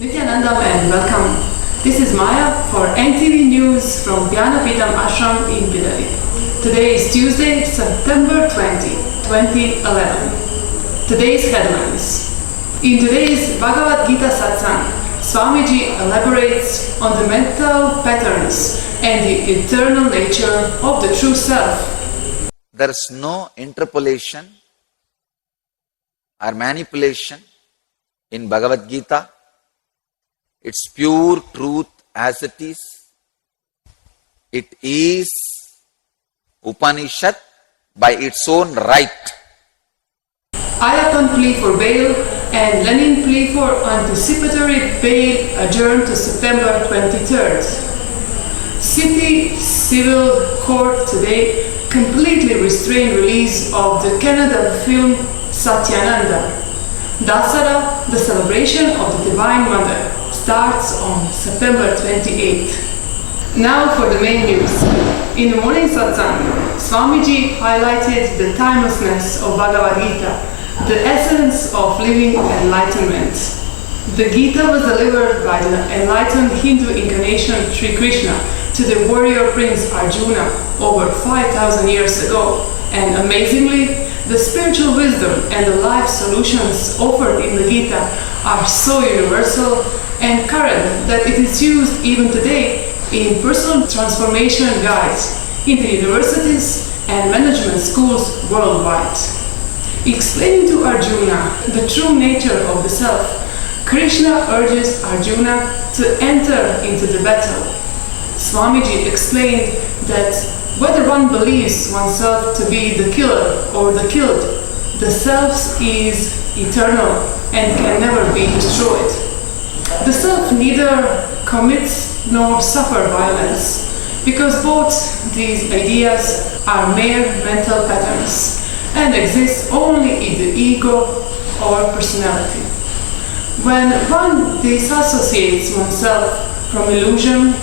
Nityanandam and welcome. This is Maya for NTV News from Jnanapeetham Ashram in Bidari. Today is Tuesday, September 20, 2011. Today's headlines. In today's Bhagavad Gita Satsang, Swamiji elaborates on the mental patterns and the eternal nature of the true self. There is no interpolation or manipulation in Bhagavad Gita. It's pure truth as it is. It is Upanishad by its own right. Ayappan plea for bail and Lenin plea for anticipatory bail adjourned to September 23rd. City Civil Court today completely restrained release of the Kannada film Satyananda. Dasara, the celebration of the Divine Mother, starts on September 28th. Now for the main news. In the morning satsang, Swamiji highlighted the timelessness of Bhagavad Gita, the essence of living enlightenment. The Gita was delivered by the enlightened Hindu incarnation Sri Krishna to the warrior prince Arjuna over 5,000 years ago, and amazingly, the spiritual wisdom and the life solutions offered in the Gita are so universal and current that it is used even today in personal transformation guides in the universities and management schools worldwide. Explaining to Arjuna the true nature of the self, Krishna urges Arjuna to enter into the battle. Swamiji explained that whether one believes oneself to be the killer or the killed, the self is eternal and can never be destroyed. The self neither commits nor suffers violence, because both these ideas are mere mental patterns and exist only in the ego or personality. When one disassociates oneself from illusion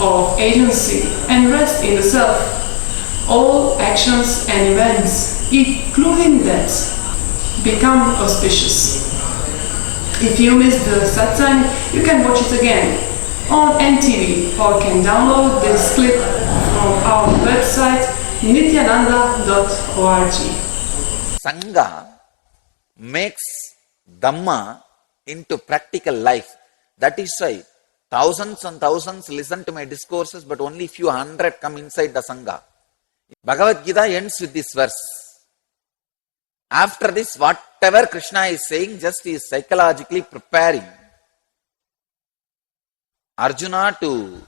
of agency and rests in the self, all actions and events, including death, become auspicious. If you missed the satsang, you can watch it again on NTV or can download this clip from our website nityananda.org. Sangha makes Dhamma into practical life. That is why thousands and thousands listen to my discourses, but only few hundred come inside the Sangha. Bhagavad Gita ends with this verse. After this, whatever Krishna is saying, just is psychologically preparing Arjuna to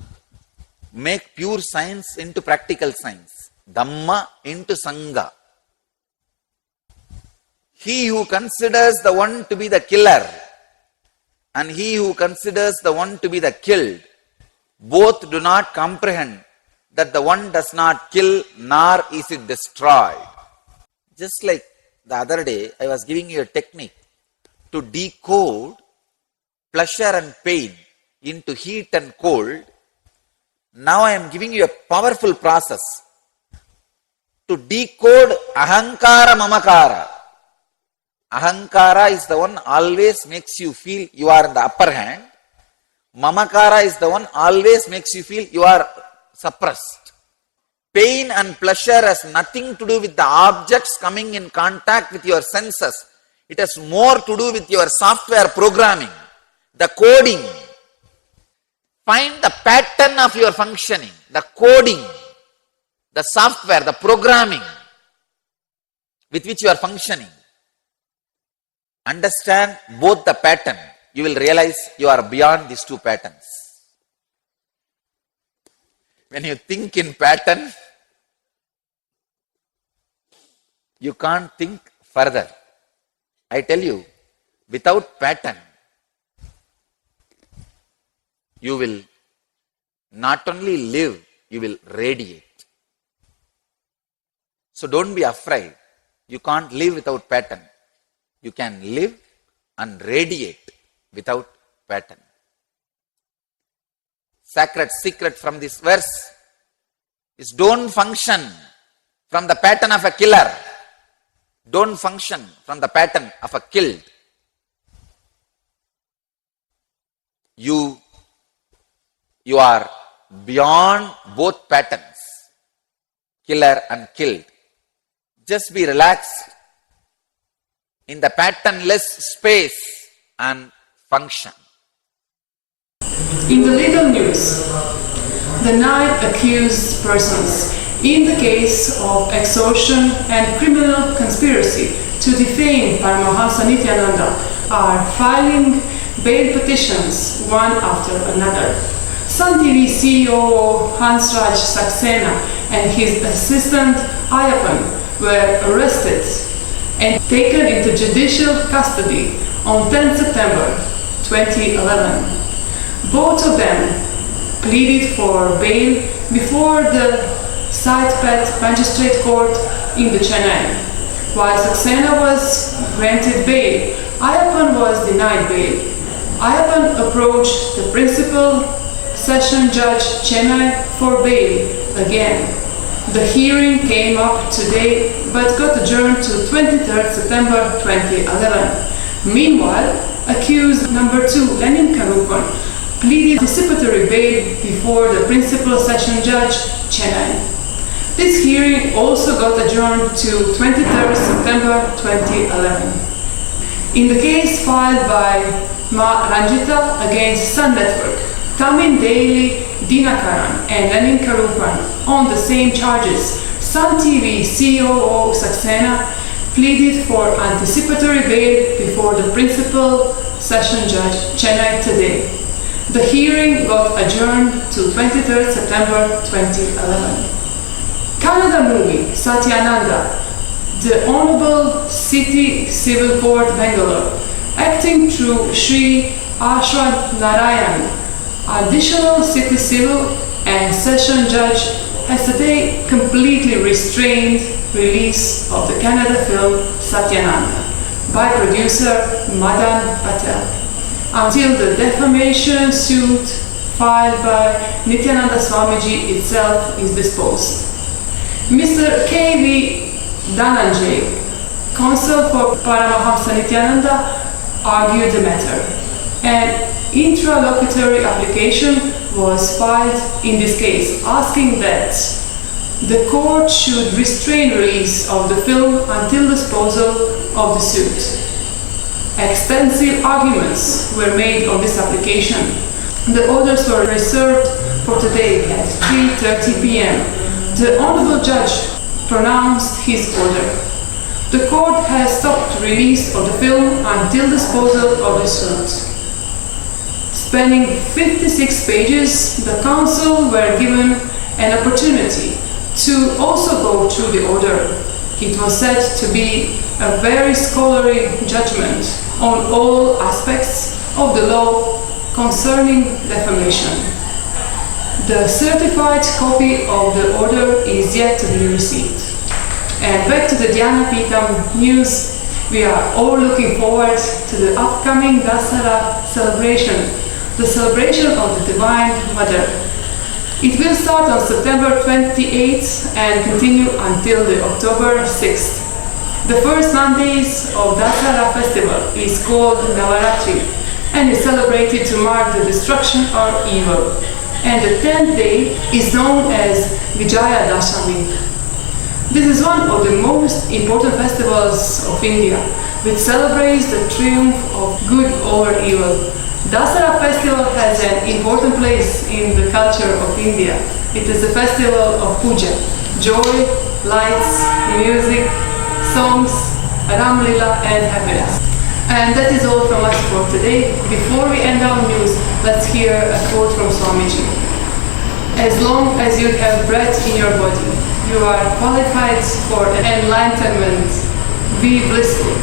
make pure science into practical science. Dhamma into Sangha. He who considers the one to be the killer and he who considers the one to be the killed, both do not comprehend that the one does not kill nor is it destroyed. Just like the other day, I was giving you a technique to decode pleasure and pain into heat and cold. Now I am giving you a powerful process to decode ahankara mamakara. Ahankara is the one always makes you feel you are in the upper hand. Mamakara is the one always makes you feel you are suppressed. Pain and pleasure has nothing to do with the objects coming in contact with your senses. It has more to do with your software programming, the coding. Find the pattern of your functioning, the coding, the software, the programming with which you are functioning. Understand both the pattern. You will realize you are beyond these two patterns. When you think in pattern, you can't think further. I tell you, without pattern, you will not only live, you will radiate. So don't be afraid. You can't live without pattern. You can live and radiate without pattern. Sacred secret from this verse is don't function from the pattern of a killer. Don't function from the pattern of a killed. you are beyond both patterns, killer and killed. Just be relaxed in the patternless space and function. In the legal news, the 9 accused persons in the case of extortion and criminal conspiracy to defame Paramahansa Nityananda are filing bail petitions one after another. Sun TV CEO Hansraj Saxena and his assistant Ayappan were arrested and taken into judicial custody on 10 September 2011. Both of them pleaded for bail before the Saitpet Magistrate Court in the Chennai. While Saxena was granted bail, Ayappan was denied bail. Ayappan approached the principal session judge Chennai for bail again. The hearing came up today but got adjourned to 23rd September 2011. Meanwhile, accused number 2 Lenin Karupan pleaded anticipatory bail before the principal session judge Chennai. This hearing also got adjourned to 23rd September 2011. In the case filed by Ma Ranjita against Sun Network, Tamin Daily Dinakaran and Lenin Karupan on the same charges, Sun TV COO Saxena pleaded for anticipatory bail before the principal session judge Chennai today. The hearing got adjourned to 23rd September 2011. Kannada movie Satyananda, the Honorable City Civil Court Bangalore, acting through Sri Ashwat Narayan, additional city civil and session judge, has today completely restrained release of the Kannada film Satyananda by producer Madan Patel until the defamation suit filed by Nityananda Swamiji itself is disposed. Mr. K.V. Dhananjay, counsel for Paramahansa Nityananda, argued the matter. An interlocutory application was filed in this case, asking that the court should restrain release of the film until disposal of the suit. Extensive arguments were made on this application. The orders were reserved for today at 3:30 p.m. The Honorable Judge pronounced his order. The court has stopped release of the film until disposal of the suit. Spanning 56 pages, the counsel were given an opportunity to also go through the order. It was said to be a very scholarly judgment on all aspects of the law concerning defamation. The certified copy of the order is yet to be received. And back to the Dhyanapeetham news, we are all looking forward to the upcoming Dasara celebration, the celebration of the Divine Mother. It will start on September 28th and continue until the October 6th. The first Mondays of Dasara festival is called Navaratri and is celebrated to mark the destruction of evil. And the 10th day is known as Vijaya Dashami. This is one of the most important festivals of India, which celebrates the triumph of good over evil. Dasara festival has an important place in the culture of India. It is a festival of puja, joy, lights, music, songs, Ram Lila and happiness. And that is all from us for today. Before we end our news, let's hear a quote from Swamiji. As long as you have breath in your body, you are qualified for enlightenment. Be blissful.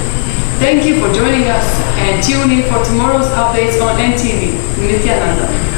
Thank you for joining us and tune in for tomorrow's updates on NTV. Nityananda.